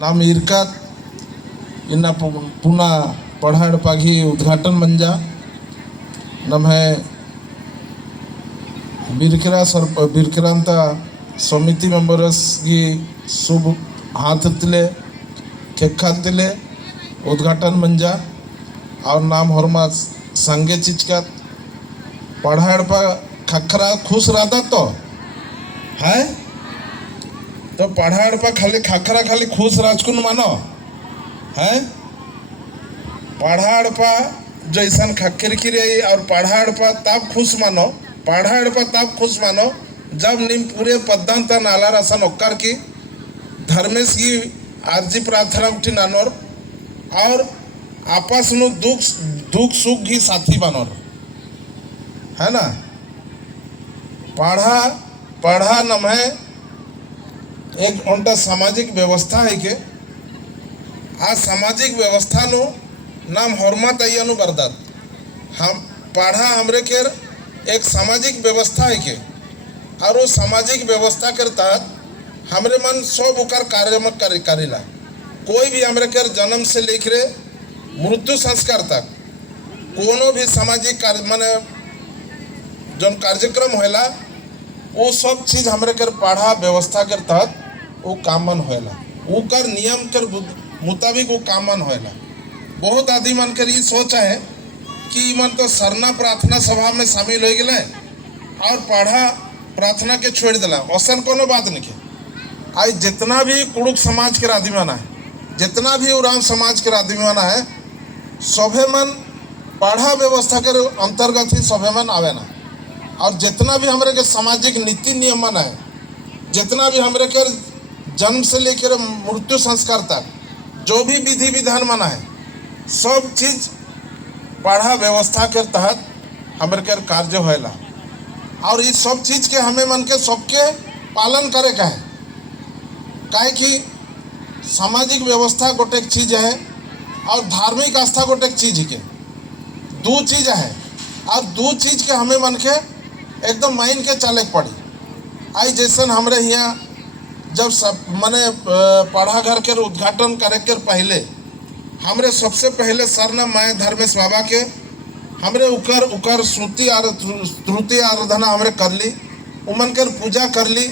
नाम इरकात इन्ना पुना पढ़ाड़ पाघी उद्घाटन मंजा नम है बिरकिरांता समिति मेंबर्स की शुभ हाथ तिले केखा तिले उद्घाटन मंजा और नाम हरमा संगे चिचका पढ़ाड़ पा खखरा खुश रहता तो है तो पढ़ाड़ पा खाली खखरा खाली खुश राजकुन मानो है पढ़ाड़ पा जैसन खखर की रही और पढ़ाड़ पा तब खुश मानो पढ़ाड़ पा तब खुश मानो जब निम पूरे पद्दांता नाला रसन ओक्कर की धर्मेश की आरजी प्रार्थना उठी नानोर और आपस में दुख सुख की साथी बनोर है ना पढ़ा नम है एक उनका सामाजिक व्यवस्था है के आ सामाजिक व्यवस्था नो नाम हरमत आइयानु बरदात हम पढ़ा हमरे के एक सामाजिक व्यवस्था है के और वो सामाजिक व्यवस्था के तहत हमरे मन सब उकर कार्यक्रम करेला कोई भी हमरे के जन्म से लेकर मृत्यु संस्कार तक कोनो भी सामाजिक कार्य माने जो कार्यक्रम होला वो सब चीज हमरे के पढ़ा व्यवस्था के तहत वो कामन होला उकर नियम के मुताबिक वो कामन होला। बहुत आदमी मन कर ये सोच है कि मन तो सरना प्रार्थना सभा में शामिल हो गए और पढ़ा प्रार्थना के छोड़ दिला औसन कोनो बात नहीं के आज जितना भी कुड़ुक समाज के आदमी है जितना भी उराम समाज के आदमी है सभे मन पढ़ा व्यवस्था के अंतर्गत ही सभे मन आवे ना और जितना भी हमारे के सामाजिक नीति नियमन है जितना भी हमारे के जन्म से लेकर मृत्यु संस्कार तक जो भी विधि विधान माना है सब चीज पढ़ा व्यवस्था के तहत हमारे के कार्य होला और इस सब चीज के हमें मन के सबके पालन करे का है काहे कि सामाजिक व्यवस्था गोटे चीज है और धार्मिक आस्था गोटे चीज के दो चीज है और दो चीज के हमें मन के एकदम माइन के चले पड़ी आई जैसन हमरे यहाँ जब सब मने पढ़ा घर के उद्घाटन करे के पहले हमरे सबसे पहले सरना माए धर्मेश बाबा के हमरे उकर श्रुति आराधना हमरे कर ली उमन के पूजा कर ली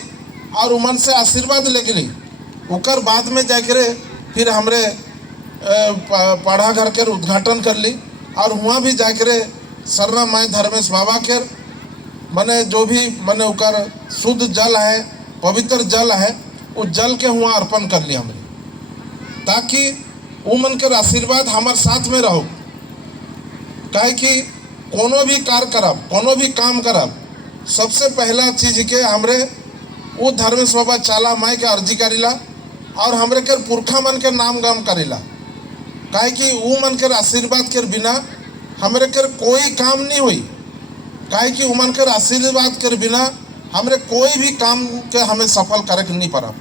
और उमन से आशीर्वाद ले ली उकर बाद में जाकर फिर हमरे पढ़ा घर के उद्घाटन कर ली और वहाँ भी जाकर सरना माए धर्मेश बाबा के मने जो भी मने उकर शुद्ध जल है पवित्र जल है उस जल के हुआ अर्पण कर लिया हमने ताकि वो मन के आशीर्वाद हमारे साथ में रहो काहे कि कोनो भी कार्य करब कोनो भी काम करब सबसे पहला चीज के हमरे वो धर्मेश बाबा चाला माई के अर्जी करीला और हमरे के पुरखा मन के नाम गाम करीला काहे कि वो मन के आशीर्वाद के बिना हमरे के कोई काम नहीं हुई काहे कि उमन के आशीर्वाद के बिना हमरे कोई भी काम के हमें सफल करे नहीं पड़ा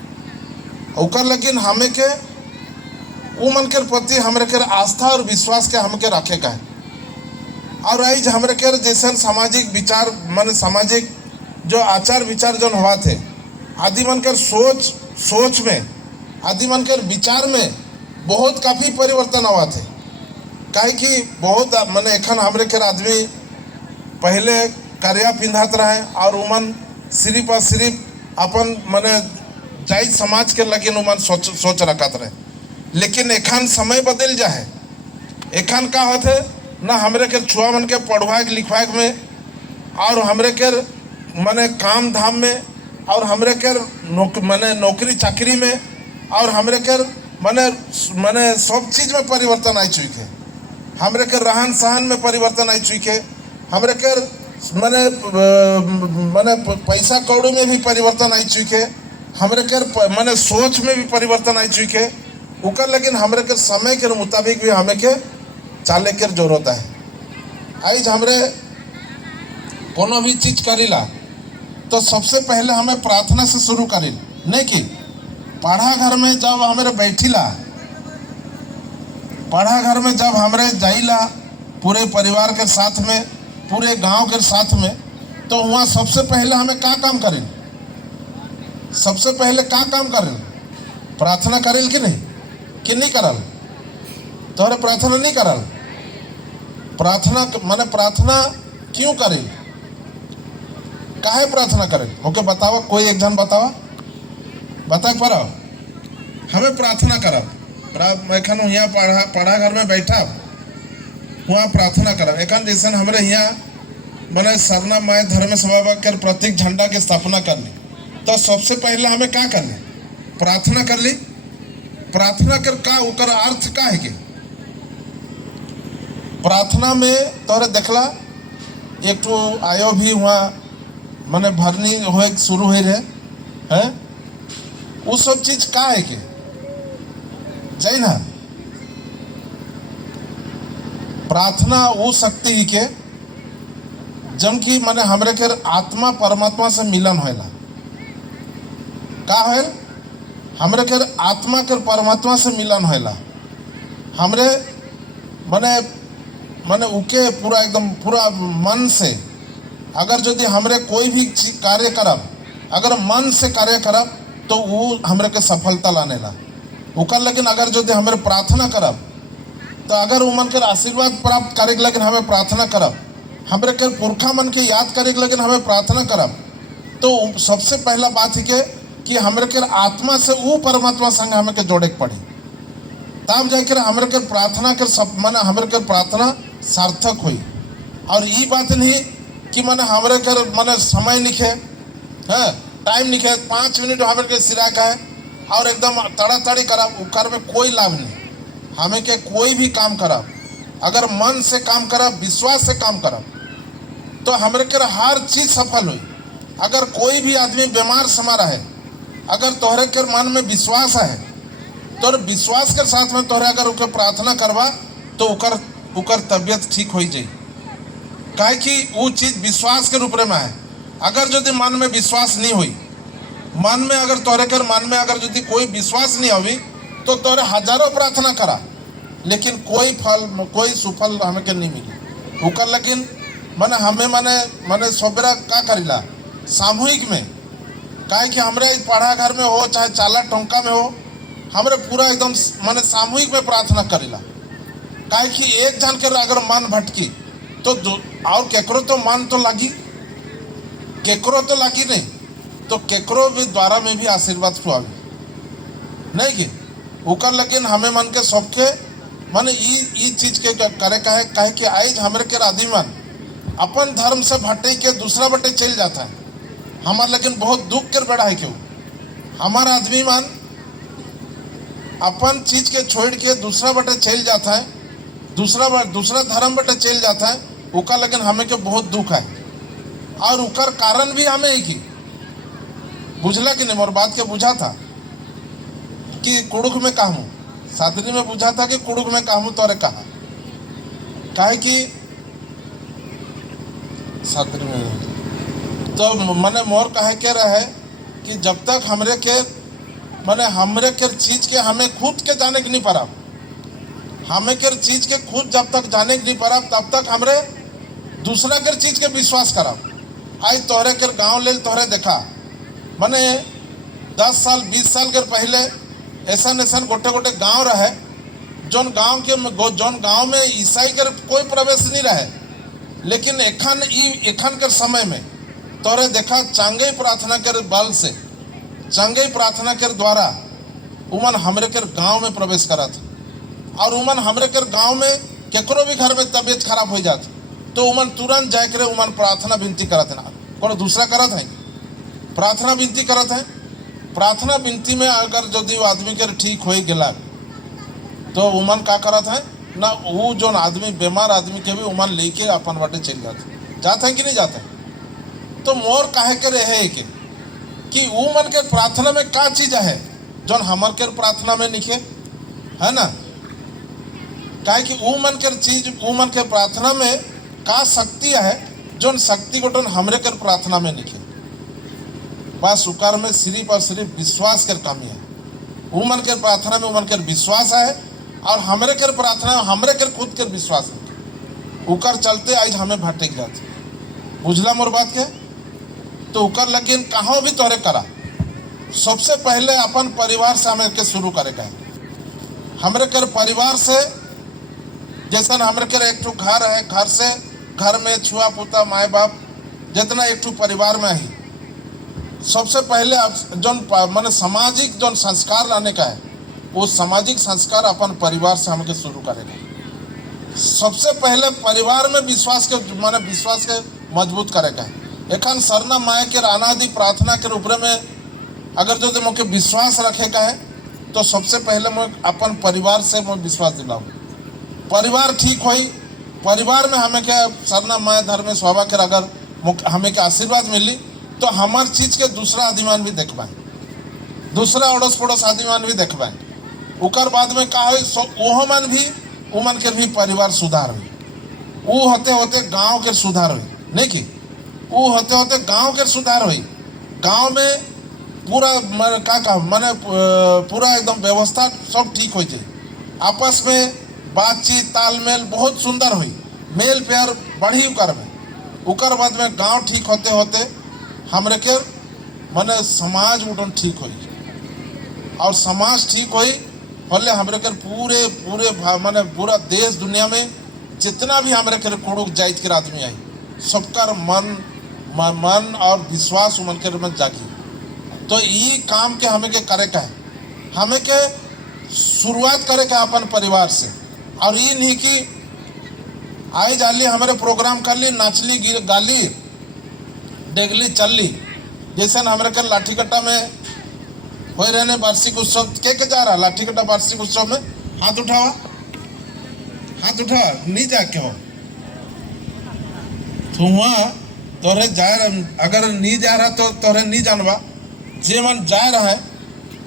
ओकर लेकिन हमें के उमन के प्रति हमरे के आस्था और विश्वास के हमके रखे का है और आज हमरे के जैसे सामाजिक विचार मन सामाजिक जो आचार विचार जो हुआ थे आदि मन के सोच में आदि मन के विचार में बहुत काफ़ी परिवर्तन हुआ थे काहे कि बहुत मैंने एखन हमरे के आदमी पहले करिया पिंधात रहे और उमन सिर्फ और सिर्फ अपन मने जाइत समाज के लगिन उमन सोच रखत रहे लेकिन एखन समय बदल जाए एखन का होते ना हमरे के छुआ मन के पढ़वाए लिखवाए में और हमरे के मने काम धाम में और हमरे के मने नौकरी चाकरी में और हमरे के मने सब चीज में परिवर्तन आई चुके हमरे के रहन सहन में परिवर्तन आई चुके हमरे के मने पैसा कौड़ी में भी परिवर्तन आई चुके हमरे के मने सोच में भी परिवर्तन आई चुके उकर लेकिन हमरे के समय के मुताबिक भी हमें के चाले के जरूरत है आज हमरे कोनो भी चीज करीला तो सबसे पहले हमें प्रार्थना से शुरू करी नहीं कि पढ़ा घर में जब हमारे बैठीला पढ़ा घर में जब हमारे जाइला पूरे परिवार के साथ में पूरे गांव के साथ में तो वहाँ सबसे पहले हमें क्या काम करें सबसे पहले क्या काम करें प्रार्थना करें कि नहीं कि नहीं करल? तोहरे प्रार्थना नहीं करल? प्रार्थना माने प्रार्थना क्यों करे? काहे प्रार्थना करे? ओके बतावा, कोई एक जन बतावा, बता पारो। हमें प्रार्थना करब, एखन यहाँ पढ़ा घर में बैठा वहाँ प्रार्थना करब। एखन जैसे हमारे यहाँ मैंने सरना माय धर्म सभा कर प्रतीक झंडा की स्थापना कर ली, तो सबसे पहले हमें क्या कर ली? प्रार्थना कर ली। प्रार्थना कर का उकर अर्थ का है कि प्रार्थना में तोरे देखला एक तो आयो भी वहाँ मैंने भरनी हो शुरू हो रहे हैं, वो सब चीज का है कि जाई ना प्रार्थना वो शक्ति ही के जम की माने हमरे के आत्मा परमात्मा से मिलन होएला। का होएल? हमरे के आत्मा के परमात्मा से मिलन होएला। हमरे माने माने उके पूरा एकदम पूरा मन से अगर यदि हमरे कोई भी कार्य करब, अगर मन से कार्य करब तो वो हमरे के सफलता लाने ला उकर। लेकिन अगर यदि हमें प्रार्थना करब तो अगर वो मन के आशीर्वाद प्राप्त करे के लेकिन हमें प्रार्थना करब, हमरे के पुरखा मन के याद करे के लेकिन हमें प्रार्थना करब, तो सबसे पहला बात है कि हमरे के आत्मा से वो परमात्मा संग हमें के जोड़े के पड़ी, तब जाकर हमरे के प्रार्थना के सब माने हमरे के प्रार्थना सार्थक हुई। और ये बात नहीं कि माने हमरे के माने समय लिखे है, टाइम लिखे 5 मिनट हमें के सिरा का है और एकदम तड़ातड़ी करब, उकर में कोई लाभ नहीं। हमें के कोई भी काम करब अगर मन से काम करब, विश्वास से काम करब, तो हमरे के हर चीज सफल हुई। अगर कोई भी आदमी बीमार समा रहे, अगर तोहरे के मन में विश्वास है तो विश्वास के साथ में तोहरे अगर उके प्रार्थना करवा तो उकर तबियत ठीक हो जाए। काहे कि वो चीज विश्वास के रूप में है। अगर यदि मन में विश्वास नहीं हुई, मन में अगर तोहरे के मन में अगर यदि कोई विश्वास नहीं हुई तो तोहरे हजारों प्रार्थना करा लेकिन कोई फल कोई सुफल हमें के नहीं मिली उकर। लेकिन माने हमें माने सबेरा का करीला सामूहिक में, काहे कि हमरे पढ़ा घर में हो चाहे चाला टोंका में हो, हमरे पूरा एकदम माने सामूहिक में प्रार्थना करीला। काहे कि एक जन के अगर मन भटकी तो और केकरो तो मन तो लगी, केकरो तो लगी नहीं, तो केकरो भी द्वारा में भी आशीर्वाद सुहावी नहीं कि उकर। लेकिन हमें मन के सबके माने ई चीज के करे का है, काहे कि आज हमरे के आदमी मन अपन धर्म से भटे के दूसरा बटे चल जाता है। हमार लेकिन बहुत दुख कर बेड़ा है क्यों हमारा आदमी मन अपन चीज के छोड़ के दूसरा बटे चल जाता है, दूसरा धर्म बटे चल जाता है उकर। लेकिन हमें के बहुत दुख है और उकर कारण भी हमें ही की बुझला कि नहीं? मोर बात के बुझा था कि कुड़ुक में कहूँ, सादरी में बुझा था कि कुड़ुक में कहूँ तोरे कहा, काहे कि सादरी में तो मने मोर कहे के रहे कि जब तक हमरे के चीज के हमें खुद के जाने के नहीं पड़ा, हमें के चीज के खुद जब तक जाने के नहीं पड़ा तब तक हमरे दूसरा के चीज के विश्वास करब। आज तोहरे के गाँव ले तोहरे देखा मने 10 साल 20 साल के पहले ऐसा गोटे गोटे गांव रहे जोन गांव में ईसाई के कोई प्रवेश नहीं रहे। लेकिन एखन के समय में तोरे देखा चांगे प्रार्थना के बल से, चांगे प्रार्थना के द्वारा उमन हमरे के गांव में प्रवेश करा था। और उमन हमरे के गांव में केकरो भी घर में तबीयत खराब हो जाती तो उमन तुरंत जाकर उमन प्रार्थना विनती करत है, कोनो दूसरा करत है, प्रार्थना विनती करत है। प्रार्थना विनती में अगर यदि आदमी के ठीक हो गला तो उमन का करत है ना, वो जो आदमी बीमार आदमी के भी उमन लेके अपन बाटे चल जाते हैं कि नहीं जाते? तो मोर काहे के रहे कि वो मन के प्रार्थना में का चीज है जो हमर के प्रार्थना में निके है ना? काहे कि वो मन के चीज वो मन के प्रार्थना में का शक्ति है जो शक्ति को हमरे के प्रार्थना में निके। बस उकार में सिर्फ और सिर्फ विश्वास कर कमी है। उमन के प्रार्थना में उमन के विश्वास है और हमरे के प्रार्थना में हमरे के खुद के विश्वास है। उकर चलते आज हमें भटक जाते, बुझला मोर बात के? तो उकर लेकिन कहाँ भी तोरे करा सबसे पहले अपन परिवार से हमें के शुरू करे का है। हमरे कर परिवार से जैसन हमरे कर एक ठो घर है, घर से घर में छुआ पुता माए बाप जितना एक ठो परिवार में ही सबसे पहले जौन माने सामाजिक जौन संस्कार लाने का है वो सामाजिक संस्कार अपन परिवार से हमके शुरू करेगा। सबसे पहले परिवार में विश्वास के माने विश्वास के मजबूत करेगा। एखन सरना माए के अनादि प्रार्थना के ऊपर में अगर जो मुझे विश्वास रखे का है तो सबसे पहले मैं अपन परिवार से मैं विश्वास दिलाऊँ। परिवार ठीक होई, परिवार में हमें क्या सरना माए धर्म स्वाभा के अगर हमें क्या आशीर्वाद मिली तो हमार चीज़ के दूसरा आदिमान भी देखवाएं, दूसरा अड़ोस पड़ोस आदिमान भी देखवाएं। उकर बाद में का हुई ओहो मन भी उमन के भी परिवार सुधार हुई, वो होते होते गांव के सुधार हुई, नहीं कि वो होते होते गांव के सुधार हुई। गांव में पूरा माने पूरा एकदम व्यवस्था सब ठीक हो जाए, आपस में बातचीत तालमेल बहुत सुंदर हुई, मेल प्यार बढ़ी उकर बाद में गांव ठीक होते होते हमरे के माने समाज उठन ठीक हुई और समाज ठीक हुई होले हमरे के पूरे पूरे माने पूरा देश दुनिया में जितना भी हमरे के कुड़ुक जाइत के आदमी आई सबका मन और विश्वास उमन के में जागी। तो ये काम के हमें के करे का है, हमें के शुरुआत करे का अपन परिवार से। और ये नहीं कि आई जाली हमारे प्रोग्राम कर ली, नाचली गाली डेगली चलली, जैसे हमारे कर लाठी कट्टा में हो रहने वार्षिक उत्सव के जा रहा लाठी कट्टा वार्षिक उत्सव में हाथ उठावा, नहीं जाके हो तो वहाँ तोरे जा रहा, अगर नहीं जा रहा तो तोरे नहीं जानवा, जे मन जा रहा है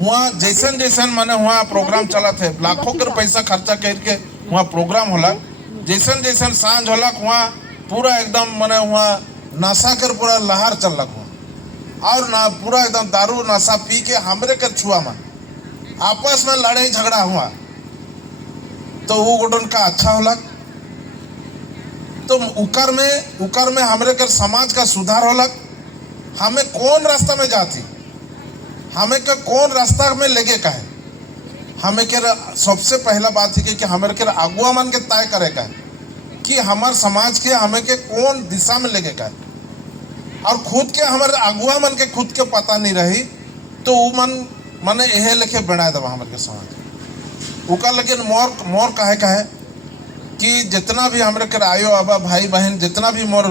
वहाँ जैसन जैसन माने वहाँ प्रोग्राम चला थे, लाखों के पैसा खर्चा करके वहाँ प्रोग्राम होला, जैसन जैसन सांझ होला वहाँ पूरा एकदम माने वहाँ नशा कर पूरा लहर चल लग और ना पूरा एकदम दारू नशा पी के हमरे कर छुआ मन आपस में लड़ाई झगड़ा हुआ तो वो गोटन का अच्छा होला। तो उकर में हमरे कर समाज का सुधार होला। हमें कौन रास्ता में जाती, हमें के कौन रास्ता में लेके का है, हमें के सबसे पहला बात है कि हमें के अगुआ मन के तय करे का है कि हमारे समाज के हमें के कौन दिशा में लेके का है। और खुद के हमारे अगुआ मन के खुद के पता नहीं रही तो वो मने यह लेके बढ़ा दबा हमारे के समाज उका। लेकिन मोर काहे का है कि जितना भी हमारे के आयो अबा भाई बहन जितना भी मोर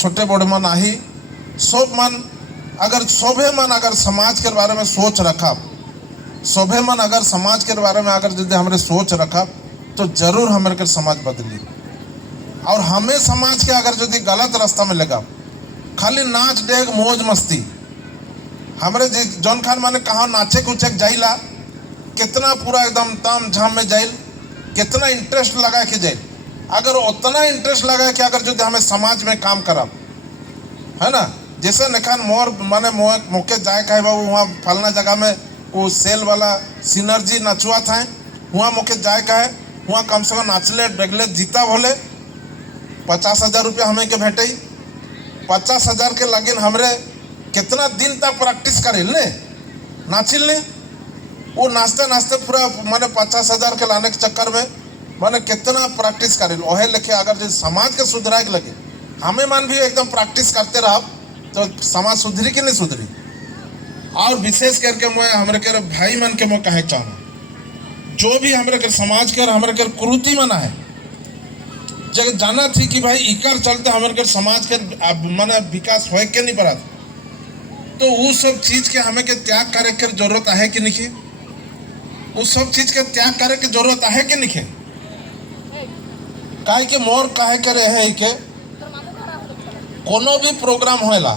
छोटे बड़े मन आई सब मन अगर शोभे मन अगर समाज के बारे में सोच रखा, शोभे मन अगर समाज के बारे में अगर यदि हमारे सोच रखा तो जरूर हमारे के समाज बदली। और हमें समाज के अगर यदि गलत रास्ता में लगा खाली नाच डेग मौज मस्ती हमारे जौन खान माने कहाँ नाचे कुचे जाइला कितना पूरा एकदम ताम झाम में जाइल कितना इंटरेस्ट लगा के जाइल, अगर उतना इंटरेस्ट लगा कि अगर जो हमें समाज में काम करब है ना, जैसे नखान मोर माने मौके जाए कहे बाबू वहाँ फलना जगह में वो सेल वाला सिनर्जी नचुआ था वहाँ मौके जाए कहे वहाँ कम से कम नाचले डेगले जीता बोले 50,000 रुपया हमें के भेटे, 50,000 के लगिन हमरे कितना दिन तक प्रैक्टिस करिल ने नाचिल ने वो नाचते नाचते पूरा माने 50,000 के लाने के चक्कर में माने कितना प्रैक्टिस करिल। ओहे लेके अगर जो समाज के सुधराए लगे हमें मन भी एकदम प्रैक्टिस करते रहो तो समाज सुधरी कि नहीं सुधरी। और विशेष करके मैं हमारे के भाई मन के मैं कहे चाहूँ जो भी हमारे के समाज के हमारे के कुरीति मना है जगह जाना थी कि भाई इकर चलते हमारे के समाज के माने विकास हो के नहीं पड़ा तो वो सब चीज के हमें के त्याग करे के जरूरत है कि नहीं, उस सब चीज के त्याग करे के जरूरत है कि नहीं। काहे के मोर काहे करे है के कोनो भी प्रोग्राम होला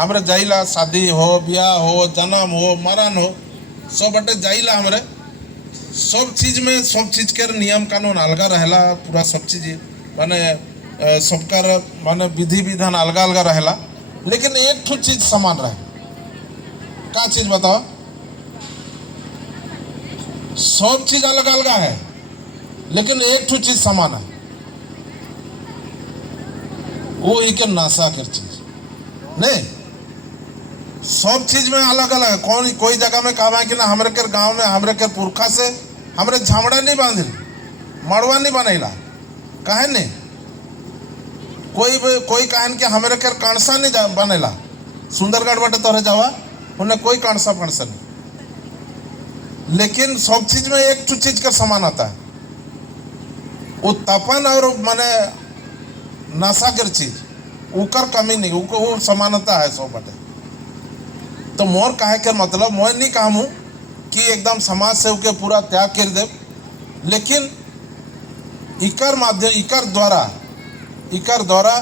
हमरे जाइला शादी हो ब्याह हो जन्म हो मरण हो सब बटे जाइला हमरे सब चीज के नियम कानून अलगा रहेला, पूरा सब चीज माने सबका माने विधि विधान अलगा अलगा रहेला, लेकिन एक ठो चीज समान रहे। का चीज बताओ, सब चीज अलग अलग है लेकिन एक ठो चीज समान है, वो एक नशा कर चीज नहीं। सब चीज में अलग अलग है। कोई जगह में कहा कि ना हमारे के गांव में हमारे के पुरखा से हमरे झामड़ा नहीं बांधिल, मड़वा नहीं बनैला, काहे नहीं? कोई कहन के हमरे कर कांसा नहीं बनेला, सुंदरगढ़ बाटे तोरे जावा उन्हें कोई कांसा फणसा नहीं, लेकिन सब चीज में एक टू चीज का समान आता है, वो तपन और माने नशा कर चीज उकर कमी नहीं, वो समानता है सब बाटे। तो मोर कहे के मतलब मैं नहीं कहूँ कि एकदम समाज से उके पूरा त्याग कर दे, लेकिन इकर माध्यम इकर द्वारा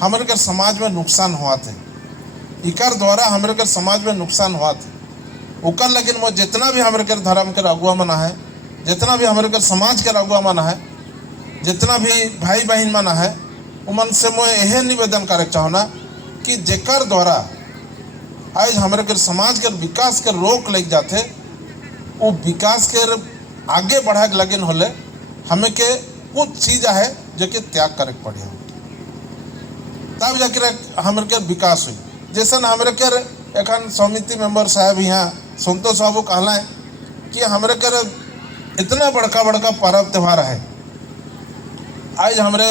हमारे कर समाज में नुकसान हुआ थे, इकर द्वारा हमारे कर समाज में नुकसान हुआ थे उकर। लेकिन वो जितना भी हमारे कर धर्म के अगुआ मना है, जितना भी हमारे कर समाज के अगुआ मना है, जितना भी भाई बहन मना है, उमन से मैं यह निवेदन करे चाहना कि जेकर द्वारा आज हमारे कर समाज के विकास के रोक लग जाते, वो विकास के आगे बढ़ा के लगिन होले हमें के कुछ चीज है जो कि त्याग करे पड़े, तब जाकर हमारे के विकास हुई। जैसे हमारे के एखन समिति मेंबर साहब यहाँ संतोष बाबू कहला है कि हमारे के इतना बड़का बड़का पर्व त्यौहार है, आज हमारे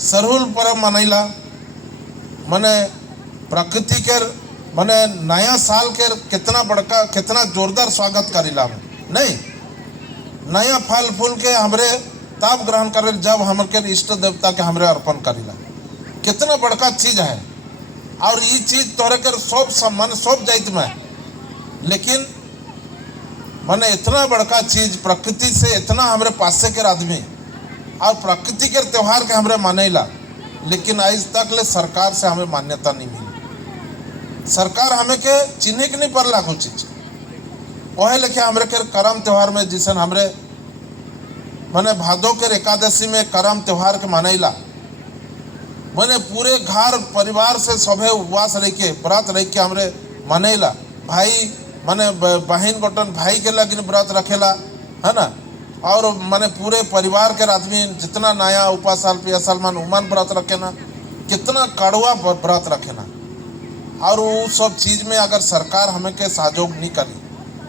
सरहुल पर्व मनैला, मने प्रकृति के मने नया साल के कितना बड़का कितना जोरदार स्वागत करीला नहीं, नया फल फूल के हमरे तब ग्रहण करे जब हमर के इष्ट देवता के हमरे अर्पण करीला, कितना बड़का चीज है। और ये चीज तोरे कर सब मन सब जाइत में, लेकिन मने इतना बड़का चीज प्रकृति से इतना हमरे पासे के आदमी और प्रकृति के त्योहार के हमरे मानेला, लेकिन आज तक ले सरकार से हमें मान्यता नहीं मिली। सरकार हमें के चिन्हे के नहीं पड़ला कुछ चीज, वह लेके हमरे के करम त्योहार में जिसन हमरे मने भादो के एकादशी में करम त्योहार के मानेला, मैंने पूरे घर परिवार से सभे उपवास रह के व्रत रह के हमरे मानेला। भाई मने बहन गोटन भाई के लगिन व्रत रखेला है ना, और मने पूरे परिवार के आदमी जितना नया उपवास साल पिया साल मन उमन व्रत रखे ना, कितना कड़वा व्रत रखे ना। और वो सब चीज में अगर सरकार हमें के सहयोग नहीं करी,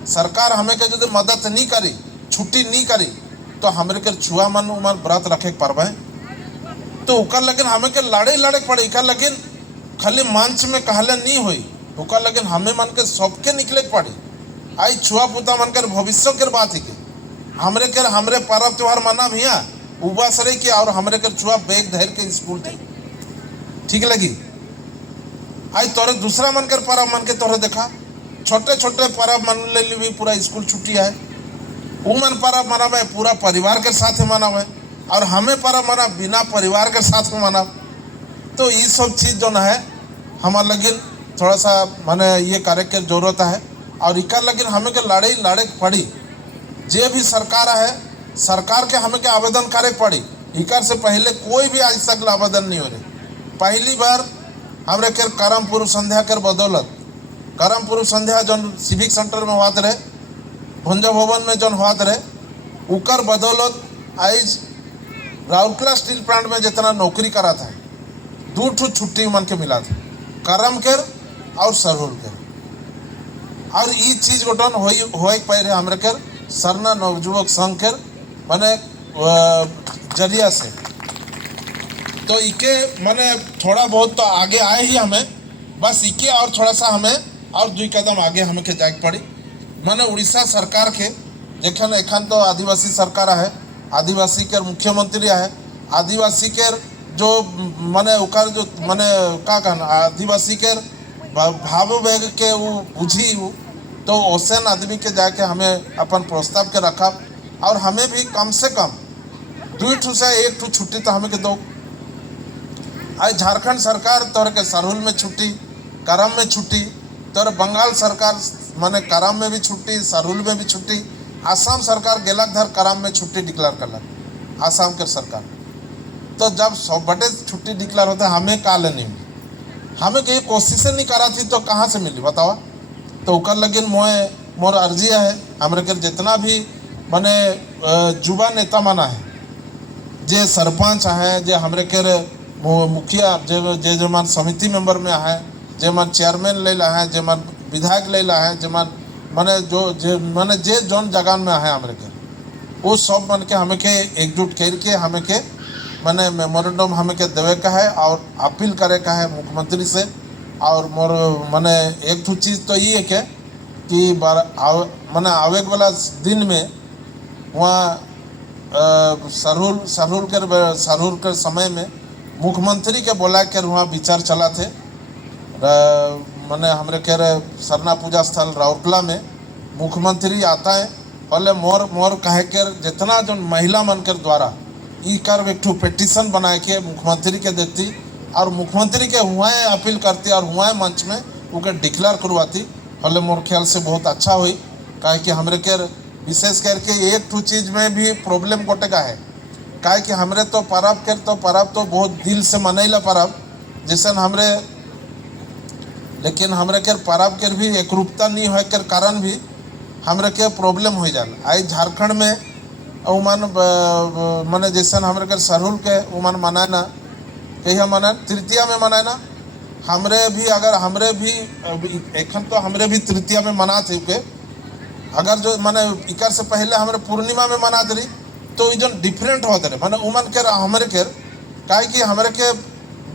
सरकार हमें के यदि मदद नहीं करी, छुट्टी नहीं करी, तो हमारे के छुआ मन उमन व्रत रखे पर्व है, तो उकर लेकिन हमें के लड़े पड़े, इकर लेकिन खाली मंच में कहले नहीं हुई, उकर लेकिन हमें मन के सबके निकले पड़े। आई छुआ पुता मन के भविष्य के बात ही के हमरे पर्व त्योहार मना भैया उपवास रही के, और हमरे के छुआ बैग धर के स्कूल थे, ठीक लगी। आज तोरे दूसरा मन के पर्व मन के तोरे देखा छोटे छोटे पर्व मन ले भी पूरा स्कूल छुट्टी है, वो मन पर्व मनावे पूरा परिवार के साथ मनावे, और हमें पर्व मना बिना परिवार के साथ में मना। तो ये सब चीज़ जो है हमारे लगिन थोड़ा सा माने ये करे के जरूरत है, और इकर लगिन हमें के लड़े पड़ी। जे भी सरकार है, सरकार के हमें के आवेदन करे पड़ी, इकर से पहले कोई भी आज तक आवेदन नहीं हो रही। पहली बार हमरे के करम पूर्व संध्या के बदौलत, करम पूर्व संध्या जो सिविक सेंटर में हुआ रहे, भुंजा भवन में जो हुआ रहे, उकर बदौलत आज राउरकेला स्टील प्लांट में जितना नौकरी करा था, 2 ठो छुट्टी मन के मिला था, करम केर और सरहुल केर। और ये चीज गोटन हो पाए रहे हमरे केर सरना नवयुवक संघ केर माने जरिया से। तो इके माने थोड़ा बहुत तो आगे आए ही हमें, बस इके और थोड़ा सा हमें और 2 कदम आगे हमें के जाए पड़ी। माने उड़ीसा सरकार के जखन एखन तो आदिवासी सरकार है, आदिवासी के मुख्यमंत्री है, आदिवासी के जो माने उकर जो माने का कहना आदिवासी के भाव वेग के वो बुझी वो, तो ओसन आदमी के जाके हमें अपन प्रस्ताव के रखा, और हमें भी कम से कम 2 ठू से 1 ठू छुट्टी तो हमें के दो। आज झारखंड सरकार तोर के सरहुल में छुट्टी, करम में छुट्टी, तोर बंगाल सरकार माने करम में भी छुट्टी, सरहुल में भी छुट्टी, आसाम सरकार गेलकधर करम में छुट्टी डिक्लेयर करलक आसाम के सरकार। तो जब सब बड़े छुट्टी डिक्लेयर होता है, हमें का लेनी मिली, हमें कहीं कोशिश नहीं करा थी तो कहाँ से मिली बताओ। तो उकर लेकिन मोर अर्जी है हमारे के जितना भी माने युवा नेता मना है, जे सरपंच है, जे हमारे के मुखिया जे मन समिति मेंबर में है, जे मन चेयरमैन ले ला है, जे मन विधायक ले ला है, जे मन माने जो जे माने जे जोन जगह में है हमारे के वो सब मन के हमें के एकजुट करके हमें के मैंने मेमोरेंडम हमें के देवे का है और अपील करे का है मुख्यमंत्री से। और मोर मैंने एक तो चीज़ तो ये है कि मैंने आवे वाला दिन में वहाँ सरहुल के समय में मुख्यमंत्री के बुला कर वहाँ विचार चला थे। मैंने हमारे कह रहे सरना पूजा स्थल राउरकेला में मुख्यमंत्री आता है पहले मोर कहे कर जितना जो महिला मन कर द्वारा ई कर एक ठो पिटिशन बना के मुख्यमंत्री के देती और मुख्यमंत्री के हुआ अपील करती और हुआ मंच में उनके डिक्लेयर करवाती पहले मोर ख्याल से बहुत अच्छा हुई। काहे कि हमरे के विशेष करके एक ठो चीज़ में भी प्रॉब्लम गोटे का है। काहे कि हमरे तो परब तो बहुत दिल से मनैला परब जैसे हमरे, लेकिन हमरे के परब के भी एक रूपता नहीं हो के कारण भी हमरे के प्रॉब्लम हो जाला। आई झारखंड में उमन माने जैसे हमरे के सरहुल के उमन मनाए ना कहिया मनाए तृतीया में मनाए ना हमरे भी अगर हमरे भी एखन तो हमरे भी तृतीया में मना थे के अगर जो माने इकर से पहले हमरे पूर्णिमा में मना दे तो इजन डिफरेंट होते रहे माने उमन के हमरे के काहे कि हमरे के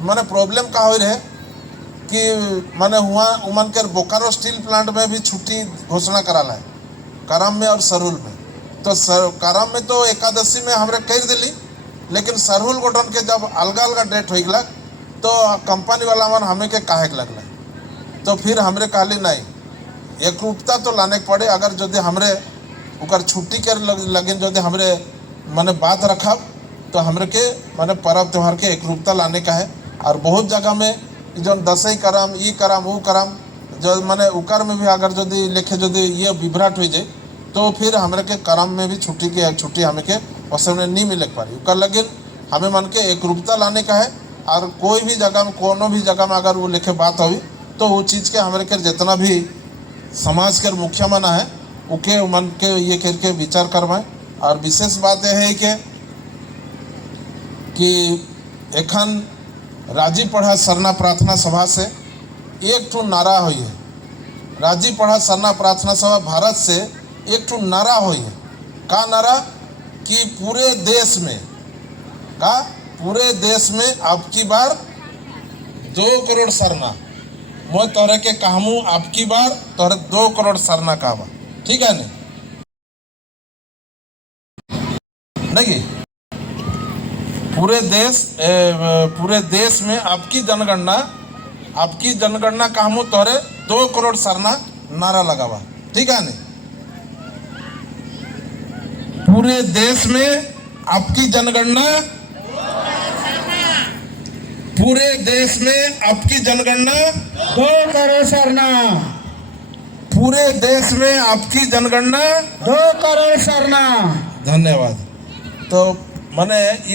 माने प्रॉब्लम का हो रहे कि माने हुआ उमन के बोकारो स्टील प्लांट में भी छुट्टी घोषणा कराला है करम में और सरहुल में। तो करम में तो एकादशी में हमरे कर दिली लेकिन सरहुल गोठन के जब अलग अलग डेट हो गया तो कंपनी वाला मन हमें के काहे के लगला तो फिर हमरे कहली नहीं एक रूपता तो लाने के पड़े। अगर जो हमरे उकर छुट्टी के लगे जो हमरे माने बात रखब तो हमरे के माने पर्व त्यौहार के एक रूपता लाने का है। और बहुत जगह में जो दसई करम ई करम वो करम जो माने उकर में भी अगर जो लिखे जो ये विभ्राट हो जाए तो फिर हमरे के करम में भी छुट्टी हमें के उस नहीं मिले पारी उकर लगे हमें मन के एक रूपता लाने का है। और कोई भी जगह में कोनो भी जगह में अगर वो लिखे बात हुई तो वो चीज़ के हमारे के जितना भी समाज के मुखिया मना है उके मन के ये करके विचार करवाएं। और विशेष बात यह है कि एखन राजी पढ़ा सरना प्रार्थना सभा से एक ठो नारा हुई है। राजी पढ़ा सरना प्रार्थना सभा भारत से एक ठो नारा हुई है। का नारा कि पूरे देश में अब की बार 2 करोड़ सरना मैं तोहरे के कहूँ अब की बार तोहरे 2 करोड़ सरना कहवा ठीक है नहीं पूरे देश में अब की जनगणना कहूँ तोहरे 2 करोड़ सरना नारा लगावा ठीक है नहीं। पूरे देश में अब की जनगणना पूरे देश में अब की जनगणना 2 करोड़ सरना पूरे देश में अब की जनगणना 2 करोड़ सरना। धन्यवाद। तो मैंने इस